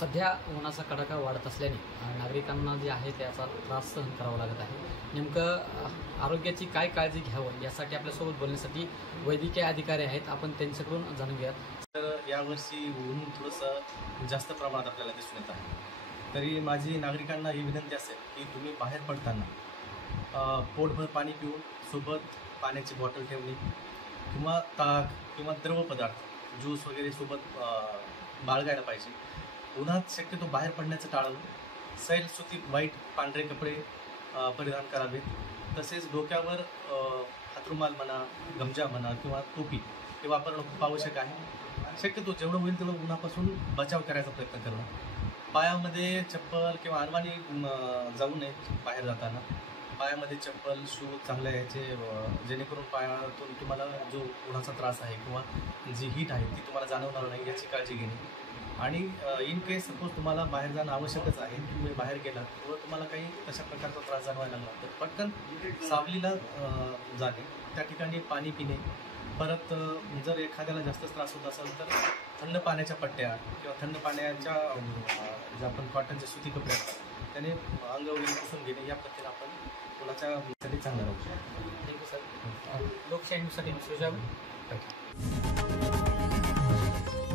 सध्या उन्हाचा कडाका वाढत असल्याने नागरिकांना जे आहे त्याचा त्रास सहन करावा लागत आहे। नेमकं आरोग्याची काय काळजी घ्यावं यासाठी आपल्यासोबत बोलण्यासाठी वैद्यकीय अधिकारी आहेत, आपण त्यांच्याकडून जाणून घेऊयात। तर यावर्षी ऊन थोडंसं जास्त प्रमाणात आपल्याला दिसून येत आहे। तरी माझी नागरिकांना ही विनंती असेल की तुम्ही बाहेर पडताना पोटभर पाणी पिऊन सोबत पाण्याची बॉटल ठेवणे किंवा ताक किंवा द्रव पदार्थ ज्यूस वगैरे सोबत बाळगायला पाहिजे। उन्हात शक्यतो बाहेर पडण्याचं टाळावं। सैल सुती वाईट पांढरे कपडे परिधान करावेत। तसेच डोक्यावर हातरुमाल म्हणा, गमजा म्हणा किंवा टोपी हे वापरणं खूप आवश्यक आहे। शक्यतो जेवढं होईल तेवढं उन्हापासून बचाव करायचा प्रयत्न करणं। पायामध्ये चप्पल किंवा अनवाणी जाऊ नये बाहेर जाताना। पायामध्ये चप्पल शूज चांगले यायचे जेणेकरून पायातून तुम्हाला जो उन्हाचा त्रास आहे किंवा जी हीट आहे ती तुम्हाला जाणवणार नाही याची काळजी घेणे। आणि इन केस सपोज तुम्हाला बाहेर जाणं आवश्यकच आहे, तुम्ही बाहेर गेलात व तुम्हाला काही तशा प्रकारचा त्रास जाणवायला लागला तर पटकन सावलीला जाणे, त्या ठिकाणी पाणी पिणे। परत जर एखाद्याला जास्त त्रास होत असेल तर थंड पाण्याच्या पट्ट्या किंवा थंड पाण्याच्या जे आपण कॉटनचे सुती कपडे असतात त्याने अंग वगैरे पुसून घेणे, या पद्धतीने आपण उन्हाच्यासाठी चांगलं राहू शकतो। Thank you sir. लोकशाहीसाठी सुजाब।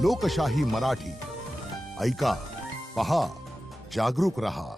लोकशाही मराठी ऐका, पहा, जागरूक रहा।